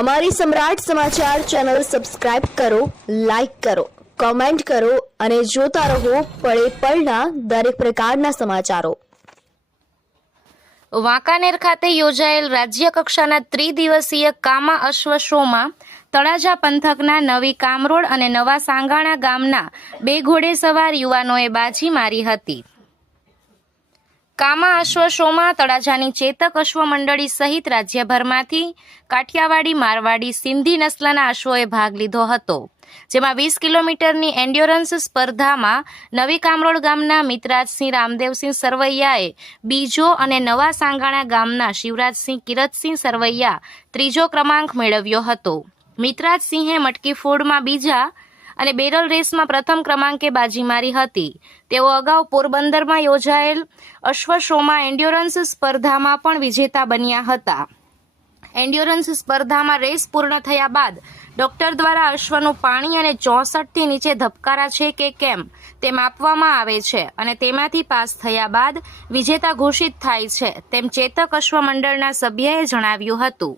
અમારી સમ્રાટ સમાચાર channel subscribe કરો, લાઇક કરો, કોમેન્ટ કરો અને જોતા રહો પળે પળના દરેક પ્રકારના સમાચારો. વાંકાનેર ખાતે યોજાયેલ રાજ્ય કક્ષાના ત્રિદિવસીય કામા અશ્વ શોમાં તળાજા પંથકના નવી કામરોડ અને નવા સાંગાણા ગામના બે ઘોડેસવાર યુવાનોએ બાજી મારી હતી. કામા અશ્વ શોમાં તળાજાની ચેતક અશ્વ મંડળી સહિત રાજ્યભરમાંથી કાઠિયાવાડી, મારવાડી, સિંધી નસ્લના અશ્વોએ ભાગ લીધો હતો, જેમાં વીસ કિલોમીટરની એન્ડ્યોરન્સ સ્પર્ધામાં નવી કામરોડ ગામના મિતરાજસિંહ રામદેવસિંહ સરવૈયાએ બીજો અને નવા સાંગાણા ગામના શિવરાજસિંહ કિરતસિંહ સરવૈયા ત્રીજો ક્રમાંક મેળવ્યો હતો. મિતરાજસિંહે મટકી ફોડમાં બીજા અને બેરલ રેસમાં પ્રથમ ક્રમાંકે બાજી મારી હતી. તેઓ અગાઉ પોરબંદરમાં યોજાયેલ અશ્વ શોમાં એન્ડ્યોરન્સ સ્પર્ધામાં પણ વિજેતા બન્યા હતા. એન્ડ્યોરન્સ સ્પર્ધામાં રેસ પૂર્ણ થયા બાદ ડોક્ટર દ્વારા અશ્વનું પાણી અને ચોસઠથી નીચે ધબકારા છે કે કેમ તે માપવામાં આવે છે અને તેમાંથી પાસ થયા બાદ વિજેતા ઘોષિત થાય છે તેમ ચેતક અશ્વ મંડળના સભ્યએ જણાવ્યું હતું.